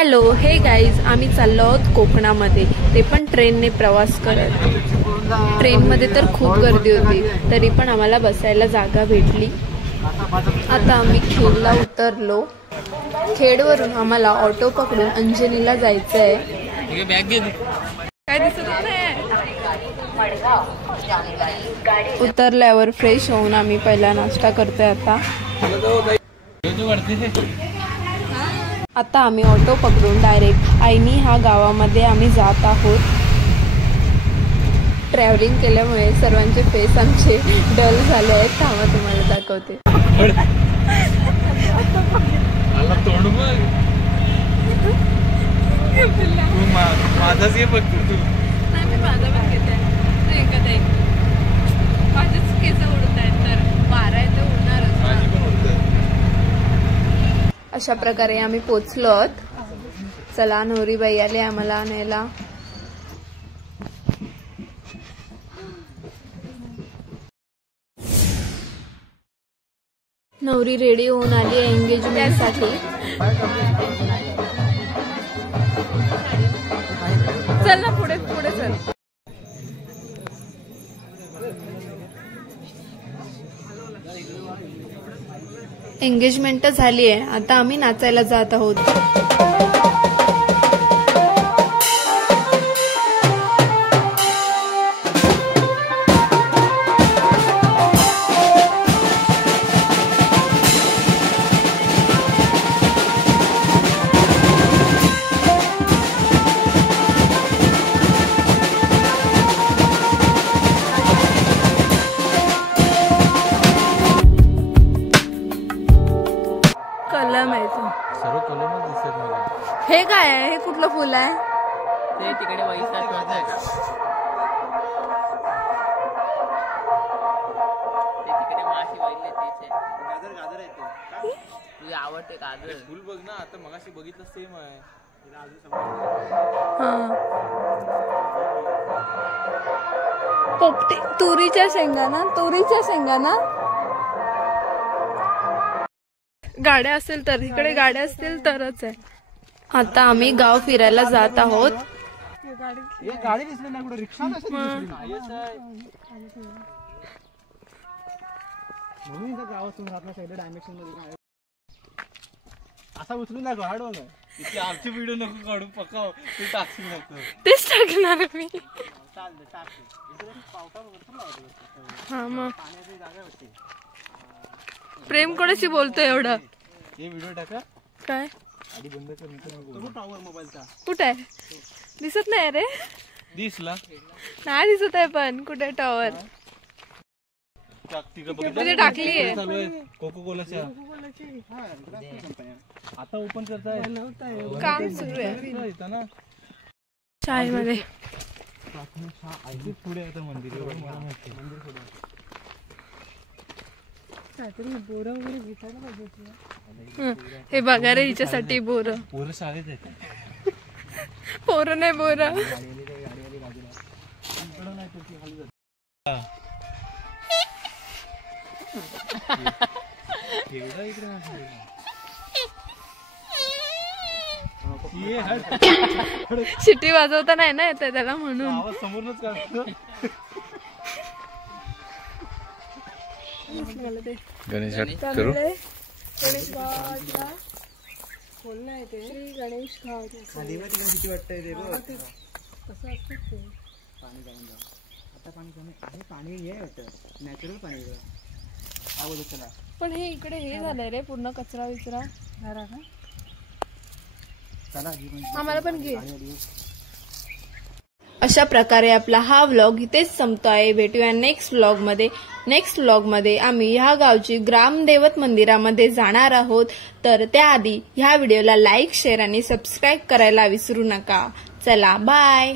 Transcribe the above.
Hello हे guys, आम्ही चाललो आहोत कोकणामध्ये, ते पण ट्रेनने प्रवास करत। ट्रेनमध्ये तर खूप गर्दी होती, तरी पण आम्हाला बसायला जागा भेटली। आता आम्ही खेडला उतरलो। खेडवरून आम्हाला ऑटो पकडून अंजनीला जायचं आहे। काय दिसत नाही। उतरल्यावर फ्रेश होऊन आम्ही पहिला नाश्ता करतोय। आता आम्ही ऑटो पकडून डायरेक्ट आयनी ह्या गावामध्ये आम्ही जात आहोत। ट्रॅव्हलिंग केल्यामुळे सर्वांचे फेस आमचे डल झाले आहेत। थांबा तुम्हाला दाखवते। माझाच ये बघ तू। नाही मी माझा पण घेते। तू एकच आहे। माझेच केस उडत आहेत, तर वारा आहे तर उडणारच। माझी पण उडत। अशा प्रकारे आम्ही पोचलोत। चला नवरीबाई आले आम्हाला आणायला। नवरी रेडी होऊन आली आहे एंगेजमेंट साठी। चल ना पुढे पुढे चल। एंगेजमेंट झाली आहे, आता आम्ही नाचायला जात आहोत। सर्व कलर दिसत मला। हे काय आहे? हे कुठलं फुल आहे? ते तिकडे वैशाख आहे का? ते तिकडे माशी वाहिले तेच आहे। गाजर गाजर आहे ते। तुझे आवडते गाजर फुल बघ ना, आता मगाशी बघितलं सेम आहे। पोपटी तुरीच्या शेंगा ना, तुरीच्या शेंगा ना। गाड्या असेल तर, इकडे गाड्या असतील तरच आहे। आता आम्ही गाव फिरायला जात आहोत। गाडी दिसली नाही कुठे, रिक्षा गावातून डायमेन्शन मध्ये असा उचलून दाखव। हाड बघा इथे आमची व्हिडिओ नको काढू, पक्का तू टाकशील नको। तेच टाकणार मी। हा मग प्रेम कोणाशी बोलतोय एवढं? हे व्हिडिओ टाका काय? आधी बंद कर। टॉवर मोबाईलचा कुठे आहे? दिसत नाही रे। दिसला नाही दिसत आहे, पण कुठे टॉवर? तिथे टाकली आहे कोको कोलाच्या। आता ओपन करताय, काम सुरू आहे ना चाय मध्ये। पुढे आता मंदिर बोर वगैरे घेतायला पाहिजे। हे बघा रे, हिच्यासाठी बोर। पोरं शाळेत आहेत। पोरं नाही बोर। शिटी वाजवता नाही ना येते त्याला, म्हणून समोरच काढतो। गणेश करू। गणेश घाटला खोलणं आहे ते। श्री गणेश घाट खाली किती वाटतंय ते बघ। कसं असतं ते पाणी जाऊन जा। आता पाणी कमी आहे, पाणी हे वाटतं नॅचरल पाणी आवडत त्याला। पण हे इकडे हे झालंय रे पूर्ण, कचरा विचरा झाला का? आम्हाला पण घे। अशा प्रकारे आपला हा व्लॉग इथेच संपतोय। भेटूया नेक्स्ट व्लॉग मध्ये। नेक्स्ट व्लॉग मध्ये आम्ही ह्या गावची ग्रामदेवत मंदिरामध्ये जाणार आहोत। तर त्याआधी ह्या व्हिडिओला लाईक, शेअर आणि सबस्क्राईब करायला विसरू नका। चला बाय।